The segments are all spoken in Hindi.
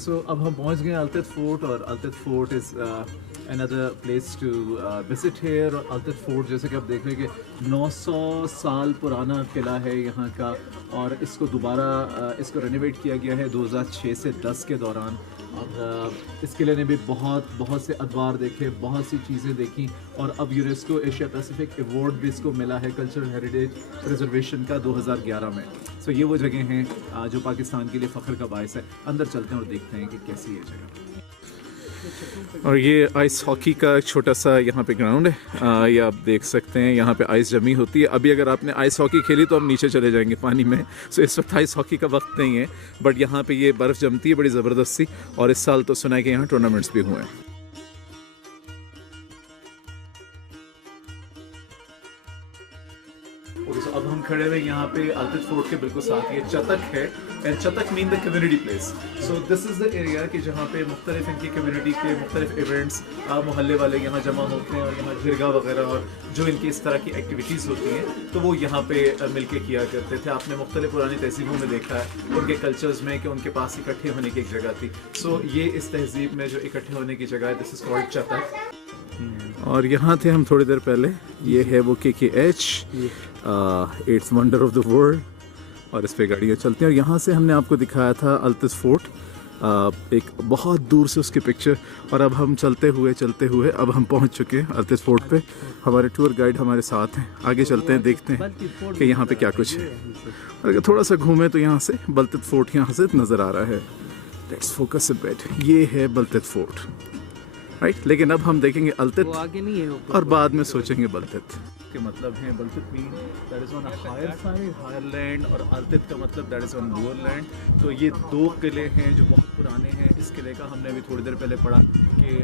सो अब हम पहुंच गए अल्तित फोर्ट और Altit fort is another place to visit here. और अल्तित फोर्ट जैसे कि आप देख रहे हैं कि 900 साल पुराना किला है यहाँ का, और इसको दोबारा इसको रेनोवेट किया गया है 2006 से 10 के दौरान। और इस किले ने भी बहुत से अदवार देखे, बहुत सी चीज़ें देखी, और अब यूनेस्को एशिया पैसिफिक अवार्ड भी इसको मिला है कल्चरल हेरिटेज रिजर्वेशन का 2011 में। सो ये वो जगह हैं जो पाकिस्तान के लिए फ़ख्र का बायस है। अंदर चलते हैं और देखते हैं कि कैसी है जगह। और ये आइस हॉकी का एक छोटा सा यहाँ पे ग्राउंड है, ये आप देख सकते हैं। यहाँ पे आइस जमी होती है। अभी अगर आपने आइस हॉकी खेली तो हम नीचे चले जाएंगे पानी में। सो इस वक्त आइस हॉकी का वक्त नहीं है, बट यहाँ पे ये बर्फ़ जमती है बड़ी ज़बरदस्त सी। और इस साल तो सुना है कि यहाँ टूर्नामेंट्स भी हुए हैं। तो अब हम खड़े हुए यहाँ पे अल्तित फोर्ट के बिल्कुल साथ ये चतक है, and chatak mean the community place. So this is the area कि जहाँ पे मुख्तलिफ इनकी कम्युनिटी के मुख्तलिफ इवेंट्स मोहल्ले वाले यहाँ जमा होते हैं, और यहाँ जिरगा वगैरह और जो इनकी इस तरह की एक्टिविटीज़ होती हैं तो वो यहाँ पे मिल के किया करते थे। आपने मुख्तलिफ पुरानी तहजीबों में देखा है उनके कल्चर्स में कि उनके पास इकट्ठे होने की एक जगह थी। सो ये इस तहजीब में जो इकट्ठे होने की जगह है, दिस इज़ कॉल्ड चतक। और यहाँ थे हम थोड़ी देर पहले। ये है वो KKH, it's wonder of the world, और इस पे गाड़ियाँ चलती हैं। और यहाँ से हमने आपको दिखाया था अल्तित फोर्ट, एक बहुत दूर से उसकी पिक्चर। और अब हम चलते हुए अब हम पहुँच चुके हैं अल्तित फोर्ट पे। हमारे टूर गाइड हमारे साथ हैं। आगे चलते हैं, देखते हैं कि यहाँ पे क्या कुछ है। और अगर थोड़ा सा घूमें तो यहाँ से बल्तित फोर्ट यहाँ से नज़र आ रहा है। Let's focus a bit. ये है बल्तित फोर्ट, राइट। लेकिन अब हम देखेंगे अल्तित और बाद में सोचेंगे बल्तित के मतलब हैं। Baltit mean that is on higher side, higher land, और अल्तित का मतलब that is on lower land. तो ये दो किले हैं जो बहुत पुराने हैं। इस किले का हमने अभी थोड़ी देर पहले पढ़ा कि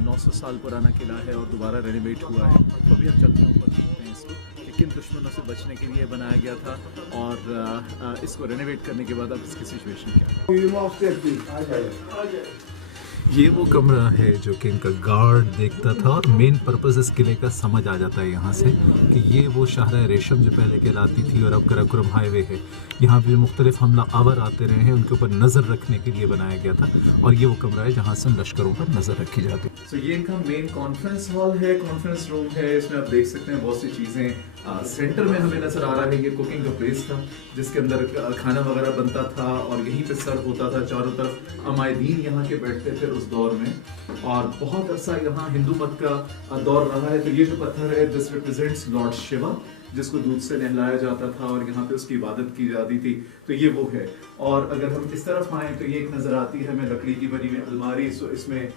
900 साल पुराना किला है और दोबारा रेनोवेट हुआ है। तो अभी हम चलते हैं ऊपर, देखते हैं इसको कि किन दुश्मनों से बचने के लिए बनाया गया था, और इसको रेनोवेट करने के बाद अब इसकी सिचुएशन क्या है। ये वो कमरा है जो कि इनका गार्ड देखता था, और मेन पर्पस इस किले का समझ आ जाता है यहाँ से कि ये वो शाहरा रेशम जो पहले कहलाती थी और अब कराकुरम हाईवे है। यहाँ पे जो मुख्तलिफ हमला आवर आते रहे हैं उनके ऊपर नज़र रखने के लिए बनाया गया था, और ये वो कमरा है जहाँ से लश्करों पर नज़र रखी जाती है। तो ये इनका मेन कॉन्फ्रेंस हॉल है, कॉन्फ्रेंस रूम है। इसमें आप देख सकते हैं बहुत सी चीज़ें। सेंटर में हमें नज़र आ रहा है ये कुकिंग का प्लेस था, जिसके अंदर खाना वगैरह बनता था, और यहीं पे सर्व होता था। चारों तरफ अमायदीन यहाँ के बैठते थे उस दौर में, और बहुत अरसा यहाँ हिंदू मत का दौर रहा है। तो ये जो पत्थर है, दिस रिप्रेजेंट्स लॉर्ड शिवा, जिसको दूध से नहलाया जाता था और यहाँ पे उसकी इबादत की जाती थी। तो ये वो है। और अगर हम इस तरफ आए तो ये एक नज़र आती है हमें लकड़ी की बनी हुई अलमारी। सो इसमें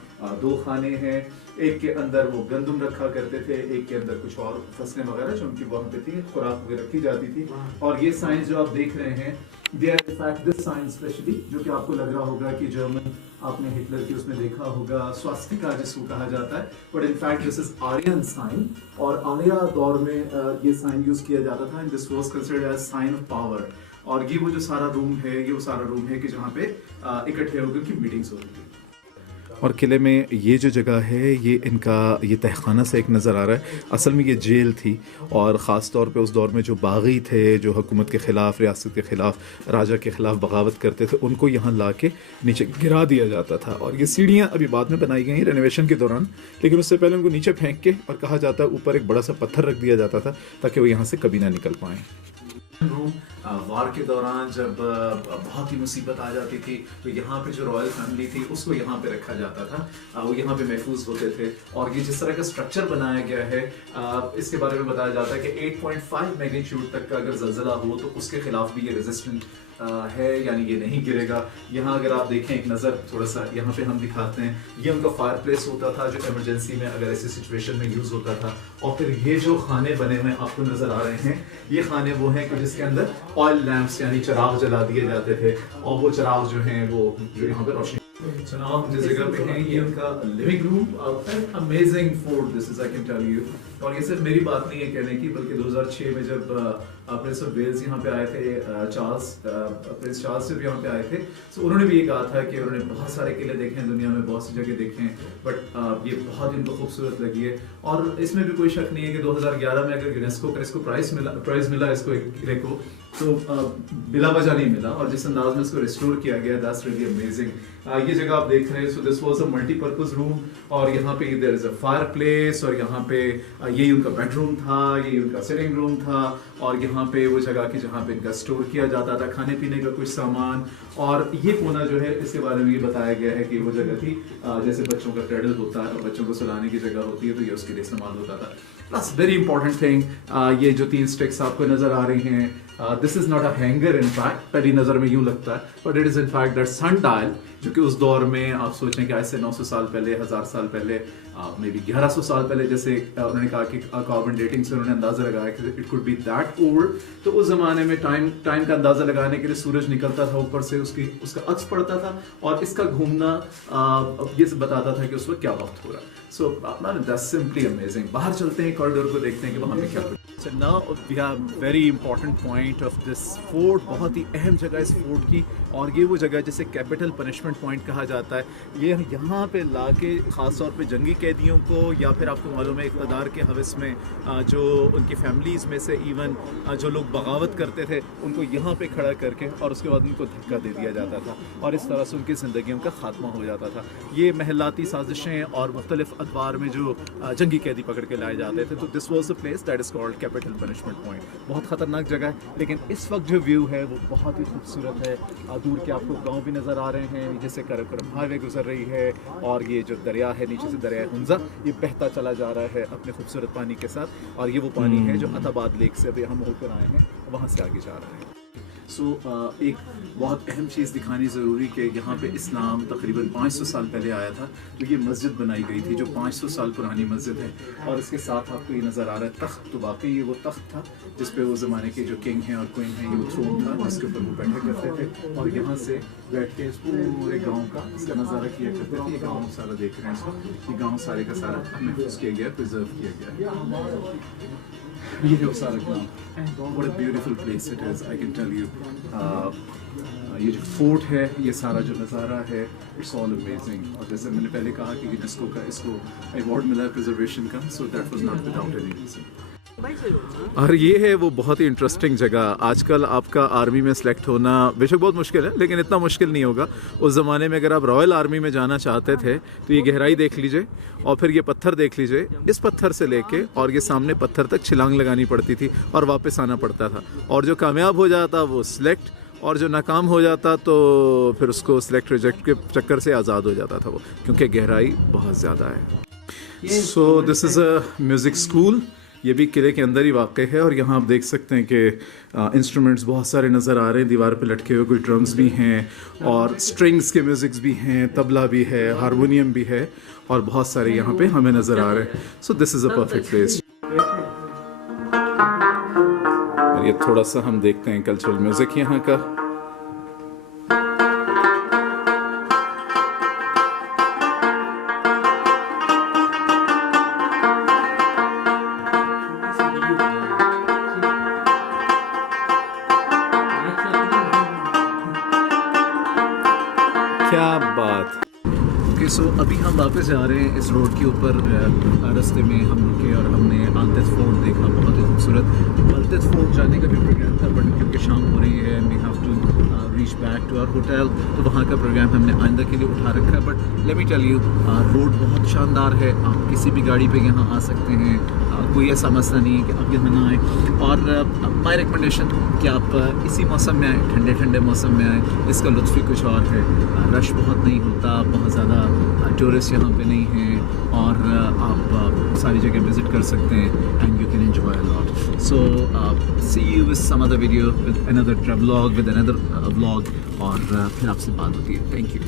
दो खाने हैं। एक के अंदर वो गंदम रखा करते थे, एक के अंदर कुछ और फसलें वगैरह जो उनकी वहाँ पे थी, खुराक वगैरह रखी जाती थी। और ये साइंस जो आप देख रहे हैं, they are in fact this science specially, जो कि आपको लग रहा होगा कि जर्मन, आपने हिटलर की उसमें देखा होगा स्वास्तिका जिसको कहा जाता है, but in fact this is Aryan sign. और आर्या दौर में ये साइन यूज किया जाता था, and this was considered as sign of power. और ये वो जो सारा रूम है, ये वो सारा रूम है कि जहाँ पे इकट्ठे होकर की मीटिंग्स होती थी। और किले में ये जो जगह है, ये इनका ये तहखाना सा एक नज़र आ रहा है। असल में ये जेल थी, और ख़ास तौर पे उस दौर में जो बागी थे, जो हुकूमत के ख़िलाफ़, रियासत के ख़िलाफ़, राजा के ख़िलाफ़ बगावत करते थे, उनको यहाँ ला के नीचे गिरा दिया जाता था। और ये सीढ़ियाँ अभी बाद में बनाई गई रेनोवेशन के दौरान, लेकिन उससे पहले उनको नीचे फेंक के, और कहा जाता है ऊपर एक बड़ा सा पत्थर रख दिया जाता था ताकि वो यहाँ से कभी ना निकल पाएँ। रूम वार के दौरान जब बहुत ही मुसीबत आ जाती थी तो यहाँ पे जो रॉयल फैमिली थी उसको यहाँ पे रखा जाता था, वो यहाँ पे महफूज होते थे। और ये जिस तरह का स्ट्रक्चर बनाया गया है, इसके बारे में बताया जाता है कि 8.5 मैग्नीट्यूड तक का अगर जल्जला हो तो उसके खिलाफ भी ये रेजिस्टेंट है, यानी ये नहीं गिरेगा। यहाँ अगर आप देखें एक नज़र, थोड़ा सा यहाँ पे हम दिखाते हैं, ये उनका फायर प्लेस होता था जो इमरजेंसी में अगर ऐसी सिचुएशन में यूज़ होता था। और फिर ये जो खाने बने हुए आपको नज़र आ रहे हैं, ये खाने वो हैं कि जिसके अंदर ऑयल लैंप्स यानी चिराग जला दिए जाते थे, और वो चिराग जो हैं वो जो यहाँ पे रोशनी। So now हम जिस जगह पे हैं, ये उनका living room, amazing food this is, I can tell you. और ये सिर्फ मेरी बात नहीं है कहने की, बल्कि 2006 में जब प्रिंस ऑफ वेल्स यहाँ पे आए थे, प्रिंस चार्ल्स भी यहाँ पे आए थे। सो उन्होंने भी ये कहा था कि उन्होंने बहुत सारे किले देखे हैं दुनिया में, बहुत सी जगह देखे हैं, बट ये बहुत इनको खूबसूरत लगी है। और इसमें भी कोई शक नहीं है कि 2011 में अगर यूनेस्को का इसको प्राइज मिला इसको एक किले को, तो बिला वजह नहीं मिला, और जिस अंदाज में इसको रिस्टोर किया गया, दैट्स रियली अमेजिंग। ये जगह आप देख रहे हैं, so this was a multipurpose room, और यहाँ पे there is a fireplace, और यहाँ पे यही उनका बेडरूम था, यही उनका सिटिंग रूम था, और यहाँ पे वो जगह की जहाँ पे इनका स्टोर किया जाता था खाने पीने का कुछ सामान। और ये कोना जो है इसके बारे में ये बताया गया है कि वो जगह थी जैसे बच्चों का क्रेडल होता है और बच्चों को सुलाने की जगह होती है, तो ये उसके लिए इस्तेमाल होता था। प्लस वेरी इंपॉर्टेंट थिंग, ये जो 3 स्टिक्स आपको नजर आ रही हैं, this is not a hanger in fact, पहली नजर में यूं लगता है, but it is in fact that sundial, जो कि उस दौर में आप सोचें कि आज से 900 साल पहले, 1000 साल पहले, मे बी 1100 साल पहले, जैसे उन्होंने कहा कि कार्बन डेटिंग से उन्होंने अंदाजा लगाया कि it could be that old. तो उस जमाने में टाइम का अंदाजा लगाने के लिए सूरज निकलता था ऊपर से, उसका अक्स पड़ता था, और इसका घूमना ये बताता था कि उस वक्त क्या वक्त हो रहा है। So that's simply amazing. बाहर चलते हैं, कॉरिडोर को देखते हैं कि वहाँ पे क्या। So now we have very important point of this fort, बहुत ही अहम जगह इस फोर्ट की, और ये वो जगह जिसे कैपिटल पनिशमेंट पॉइंट कहा जाता है। ये यहाँ पे लाके ख़ास तौर पे जंगी कैदियों को, या फिर आपको मालूम है इक़्तिदार के हवस में जो उनकी फैमिलीज़ में से इवन जो लोग बगावत करते थे, उनको यहाँ पे खड़ा करके और उसके बाद उनको धक्का दे दिया जाता था, और इस तरह से उनकी ज़िंदगियों का ख़ात्मा हो जाता था। ये महलाती साजिशें और मुख्तलिफ अदवार में जो जंगी कैदी पकड़ के लाए जाते थे, तो this was the place that is called capital punishment point. बहुत ख़तरनाक जगह है, लेकिन इस वक्त जो व्यू है वो बहुत ही खूबसूरत है। दूर के आपको गांव भी नज़र आ रहे हैं, नीचे से कराकोरम हाईवे गुजर रही है, और ये जो दरिया है नीचे से दरिया हुंजा, ये बहता चला जा रहा है अपने खूबसूरत पानी के साथ, और ये वो पानी है जो अताबाद लेक से अभी हम होकर आए हैं, वहाँ से आगे जा रहा है। सो एक बहुत अहम चीज़ दिखानी ज़रूरी कि यहाँ पे इस्लाम तकरीबन 500 साल पहले आया था, तो ये मस्जिद बनाई गई थी जो 500 साल पुरानी मस्जिद है, और इसके साथ आपको ये नज़र आ रहा है तख्त। तो वाकई ये वो तख्त था जिस पे वो ज़माने के जो किंग हैं और क्वीन हैं, ये वो थ्रोन था जिसके ऊपर वो बैठा करते थे, और यहाँ से बैठ के इस पूरे गाँव का इसका नज़ारा किया करते थे। ये गाँव सारा देख रहे हैं इसको, ये गाँव सारे का सारा महफूज किया गया, प्रिजर्व किया गया। ये है वो सारा गाँव। What a beautiful place it is, I can tell you. ये जो फोर्ट है, ये सारा जो नज़ारा है, इट्स ऑल अमेजिंग। और जैसे मैंने पहले कहा कि यूनेस्को का इसको अवार्ड मिला है प्रिजर्वेशन का, so that was not without any reason. और ये है वो बहुत ही इंटरेस्टिंग जगह। आजकल आपका आर्मी में सेलेक्ट होना बेशक बहुत मुश्किल है, लेकिन इतना मुश्किल नहीं होगा। उस ज़माने में अगर आप रॉयल आर्मी में जाना चाहते थे तो ये गहराई देख लीजिए, और फिर ये पत्थर देख लीजिए। इस पत्थर से लेके और ये सामने पत्थर तक छलांग लगानी पड़ती थी और वापस आना पड़ता था, और जो कामयाब हो जाता वो सिलेक्ट, और जो नाकाम हो जाता तो फिर उसको सिलेक्ट रिजेक्ट के चक्कर से आज़ाद हो जाता था वो, क्योंकि गहराई बहुत ज़्यादा है। सो this is a music school, ये भी किले के अंदर ही वाक़ है, और यहाँ आप देख सकते हैं कि इंस्ट्रूमेंट्स बहुत सारे नज़र आ रहे हैं दीवार पे लटके हुए। कोई ड्रम्स भी हैं, और स्ट्रिंग्स के म्यूज़िक्स भी हैं, तबला भी है, हारमोनियम भी है, और बहुत सारे यहाँ पे हमें नज़र आ रहे हैं। So this is a perfect place. और ये थोड़ा सा हम देखते हैं कल्चरल म्यूज़िक यहाँ का। क्या बात। ओके, सो अभी हम वापस जा रहे हैं इस रोड के ऊपर। रास्ते में हम रुके और हमने अल्तिस फोर्ट देखा, बहुत ही खूबसूरत। अल्तिस फोर्ट जाने का भी प्रोग्राम था, बट क्योंकि शाम हो रही है, we have to reach back to our hotel, तो वहाँ का प्रोग्राम हमने आइंदा के लिए उठा रखा है। But let me tell you, road बहुत शानदार है, आप किसी भी गाड़ी पे यहाँ आ सकते हैं, कोई ऐसा मसला नहीं है कि आप यहाँ ना आए। और माई रिकमेंडेशन कि आप इसी मौसम में आए, ठंडे ठंडे मौसम में आए, इसका लुत्फ़ ही कुछ और है। रश बहुत नहीं होता, बहुत ज़्यादा टूरिस्ट यहाँ पे नहीं हैं, और आप सारी जगह विज़िट कर सकते हैं, and you can enjoy a lot. So see you with some other video, with another travelogue, with another vlog, और फिर आपसे बात होती है। Thank you.